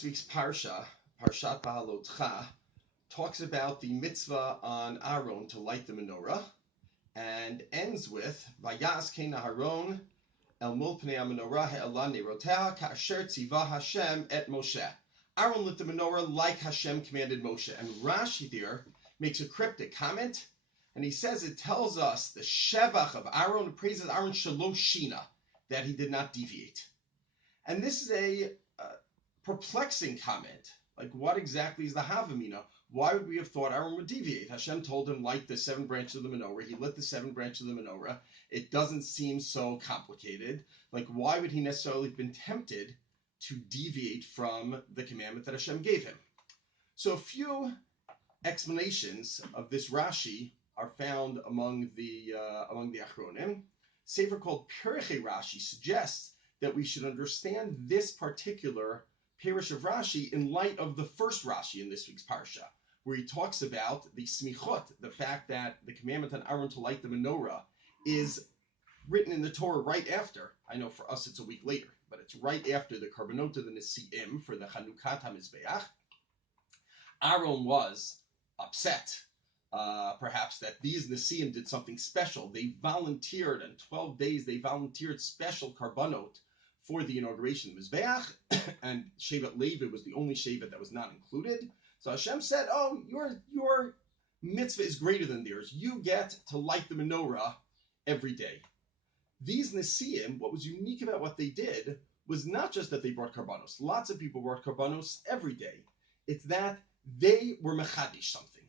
Last week's Parashat Beha'alotcha, talks about the mitzvah on Aaron to light the menorah, and ends with Vayas Kein Aharon El Mul Pnei HaMenorah He'elah Neroteha Ka'asher Tziva Hashem et Moshe. Aaron lit the menorah like Hashem commanded Moshe. And Rashi there makes a cryptic comment, and he says it tells us the shevach of Aaron, it praises Aaron shelo shina, that he did not deviate. And this is a perplexing comment. Like, what exactly is the Havamina? Why would we have thought Aaron would deviate? Hashem told him, light the 7 branches of the menorah. He lit the 7 branches of the menorah. It doesn't seem so complicated. Like, why would he necessarily have been tempted to deviate from the commandment that Hashem gave him? So a few explanations of this Rashi are found among the Achronim. Sefer called Periche Rashi suggests that we should understand this particular Parish of Rashi in light of the first Rashi in this week's Parsha, where he talks about the smichot, the fact that the commandment on Aaron to light the menorah is written in the Torah right after. I know for us it's a week later, but it's right after the Karbanot of the Nesi'im for the Chanukat HaMizbeach. Aaron was upset, perhaps, that these Nesi'im did something special. They volunteered, in 12 days, they volunteered special Karbanot for the inauguration of Mizbeach, and Shevet Levi was the only Shevet that was not included. So Hashem said, oh, your mitzvah is greater than theirs. You get to light the menorah every day. These Nesi'im, what was unique about what they did was not just that they brought karbanos. Lots of people brought karbanos every day. It's that they were mechadish something.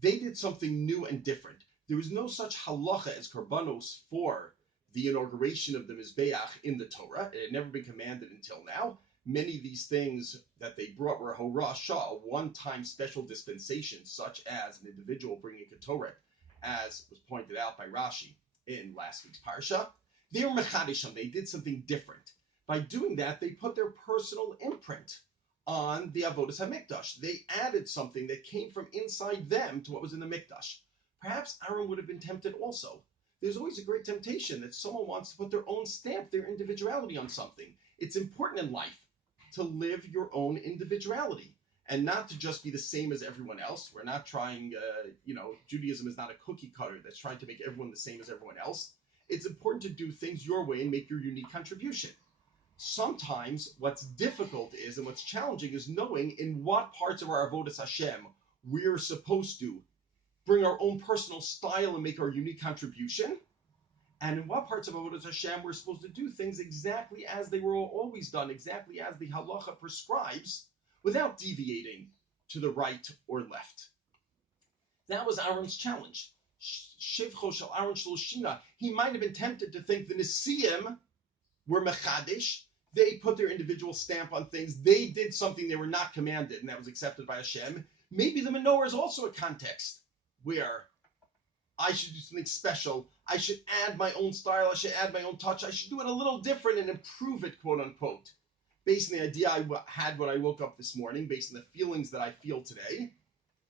They did something new and different. There was no such halacha as karbanos for the inauguration of the Mizbeach in the Torah. It had never been commanded until now. Many of these things that they brought were horasha, a one-time special dispensation, such as an individual bringing a Ketoret, as was pointed out by Rashi in last week's Parsha. They were mechadisham. They did something different. By doing that, they put their personal imprint on the Avodas HaMikdash. They added something that came from inside them to what was in the Mikdash. Perhaps Aaron would have been tempted also. There's always a great temptation that someone wants to put their own stamp, their individuality on something. It's important in life to live your own individuality and not to just be the same as everyone else. We're not trying, Judaism is not a cookie cutter that's trying to make everyone the same as everyone else. It's important to do things your way and make your unique contribution. Sometimes what's difficult is, and what's challenging is knowing in what parts of our Avodas Hashem we're supposed to bring our own personal style and make our unique contribution, and in what parts of Avodas Hashem we're supposed to do things exactly as they were always done, exactly as the halacha prescribes, without deviating to the right or left. That was Aaron's challenge. Shivcho shel Aaron shloshina. He might have been tempted to think the Nesi'im were mechadish. They put their individual stamp on things. They did something they were not commanded, and that was accepted by Hashem. Maybe the menorah is also a context where I should do something special. I should add my own style. I should add my own touch. I should do it a little different and improve it, quote unquote. Based on the idea I had when I woke up this morning, based on the feelings that I feel today.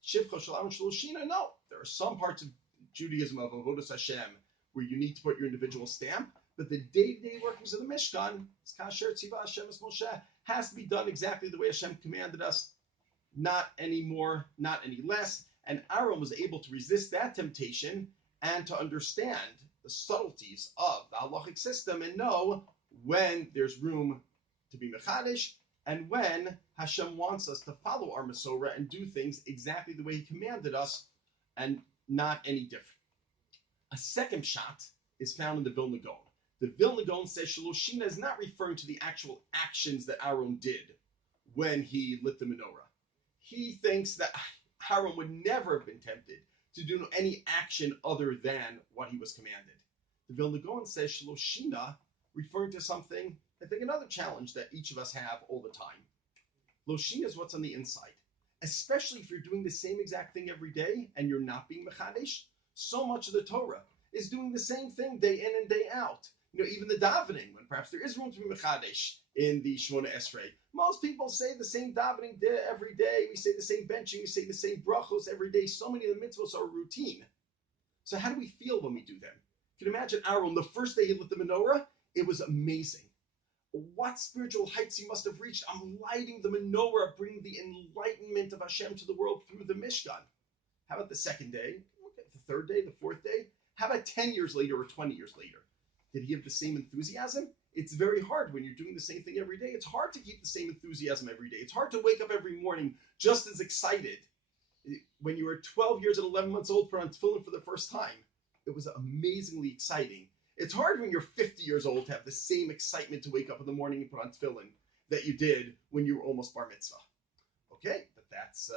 Shivcha Shalom Shaloshina, no. There are some parts of Judaism of Avodas Hashem where you need to put your individual stamp, but the day-to-day workings of the Mishkan, Kasher Tziva Hashem es Moshe, has to be done exactly the way Hashem commanded us, not any more, not any less. And Aaron was able to resist that temptation and to understand the subtleties of the halachic system and know when there's room to be mechadish and when Hashem wants us to follow our Masorah and do things exactly the way He commanded us and not any different. A second shot is found in the Vilna Gaon. The Vilna Gaon says Shaloshina is not referring to the actual actions that Aaron did when he lit the menorah. He thinks that Aaron would never have been tempted to do any action other than what he was commanded. The Vilna Gaon says Shaloshina, referring to something, I think another challenge that each of us have all the time. Loshina is what's on the inside. Especially if you're doing the same exact thing every day and you're not being mechadish. So much of the Torah is doing the same thing day in and day out. Even the davening, when perhaps there is room to be mechadish in the Shemona Esrei. Most people say the same davening every day. We say the same benching. We say the same brachos every day. So many of the mitzvahs are routine. So how do we feel when we do them? You can imagine Aaron, the first day he lit the menorah, it was amazing. what spiritual heights he must have reached. I'm lighting the menorah, bringing the enlightenment of Hashem to the world through the Mishkan. How about the second day? Okay, the third day, the fourth day? How about 10 years later or 20 years later? Did he have the same enthusiasm? It's very hard when you're doing the same thing every day. It's hard to keep the same enthusiasm every day. It's hard to wake up every morning just as excited. When you were 12 years and 11 months old, put on tefillin for the first time. It was amazingly exciting. It's hard when you're 50 years old to have the same excitement to wake up in the morning and put on tefillin that you did when you were almost bar mitzvah. Okay, but that's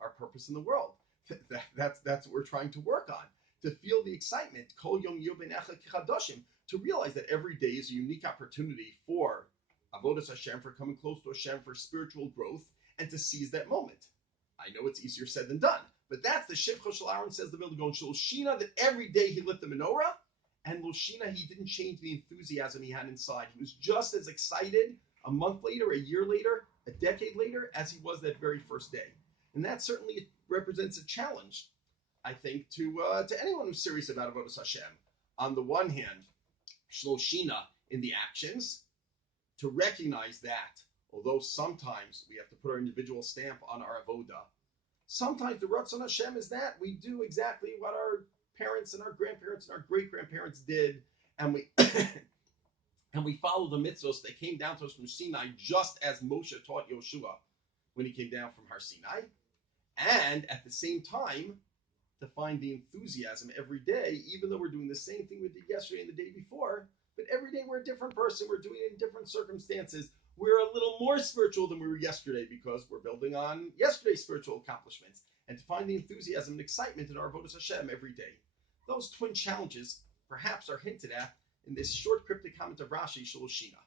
our purpose in the world. That's what we're trying to work on. To feel the excitement, kol yom yovenecha kichadoshim, to realize that every day is a unique opportunity for avodas Hashem, for coming close to Hashem, for spiritual growth, and to seize that moment. I know it's easier said than done, but that's the Shivcha Shel Aaron, says the Vilna Shloshina, that every day he lit the menorah, and Loshina, he didn't change the enthusiasm he had inside. He was just as excited a month later, a year later, a decade later, as he was that very first day. And that certainly represents a challenge, I think, to anyone who's serious about avodas Hashem. On the one hand, Shloshina in the actions, to recognize that, although sometimes we have to put our individual stamp on our avoda, sometimes the Ratzon Hashem is that we do exactly what our parents and our grandparents and our great-grandparents did, and we and we follow the mitzvos that came down to us from Sinai, just as Moshe taught Yoshua when he came down from Har Sinai, and at the same time, to find the enthusiasm every day, even though we're doing the same thing we did yesterday and the day before, but every day we're a different person, we're doing it in different circumstances. We're a little more spiritual than we were yesterday because we're building on yesterday's spiritual accomplishments, and to find the enthusiasm and excitement in our avodas Hashem every day. Those twin challenges perhaps are hinted at in this short cryptic comment of Rashi, Shloshina.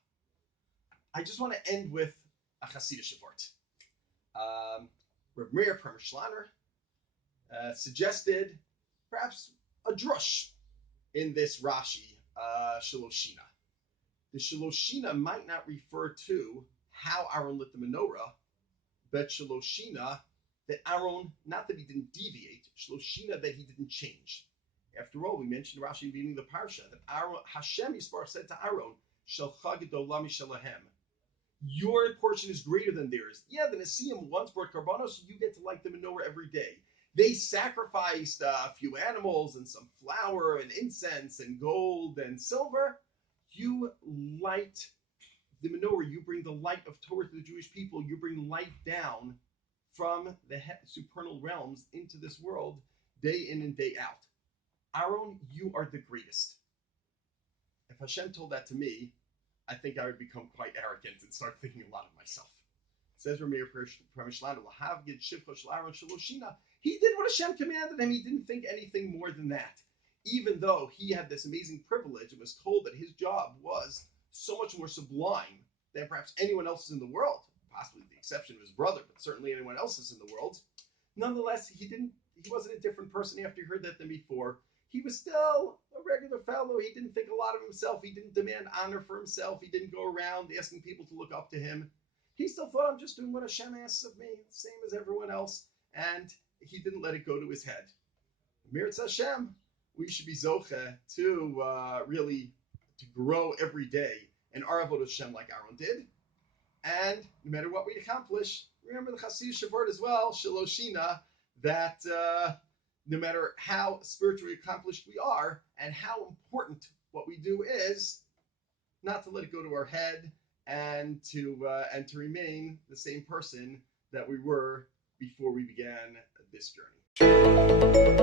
I just want to end with a Hasidic vort. Rabbi Meir Parashat suggested perhaps a drush in this Rashi, Shloshina. The Shloshina might not refer to how Aaron lit the menorah, but Shloshina, that Aaron, not that he didn't deviate, Shloshina, that he didn't change. After all, we mentioned Rashi in the beginning of the Parsha, that Aaron, Hashem Yisbarach said to Aaron, Shalcha gedola mishalahem, your portion is greater than theirs. Yeah, the Nesiim once brought karbanos, so you get to light the menorah every day. They sacrificed a few animals and some flour and incense and gold and silver. You light the menorah. You bring the light of Torah to the Jewish people. You bring light down from the supernal realms into this world day in and day out. Aaron, you are the greatest. If Hashem told that to me, I think I would become quite arrogant and start thinking a lot of myself. It says Rabbi he did what Hashem commanded him. He didn't think anything more than that. Even though he had this amazing privilege and was told that his job was so much more sublime than perhaps anyone else's in the world, possibly with the exception of his brother, but certainly anyone else's in the world. Nonetheless, he wasn't a different person after he heard that than before. He was still a regular fellow. He didn't think a lot of himself. He didn't demand honor for himself. He didn't go around asking people to look up to him. He still thought, I'm just doing what Hashem asks of me, same as everyone else. And he didn't let it go to his head. Miratz Hashem, we should be zoche to really to grow every day in our avodah Hashem like Aaron did. And no matter what we accomplish, remember the Hasidic Shavart as well, Shloshina, that no matter how spiritually accomplished we are and how important what we do is, not to let it go to our head and to remain the same person that we were before we began this journey.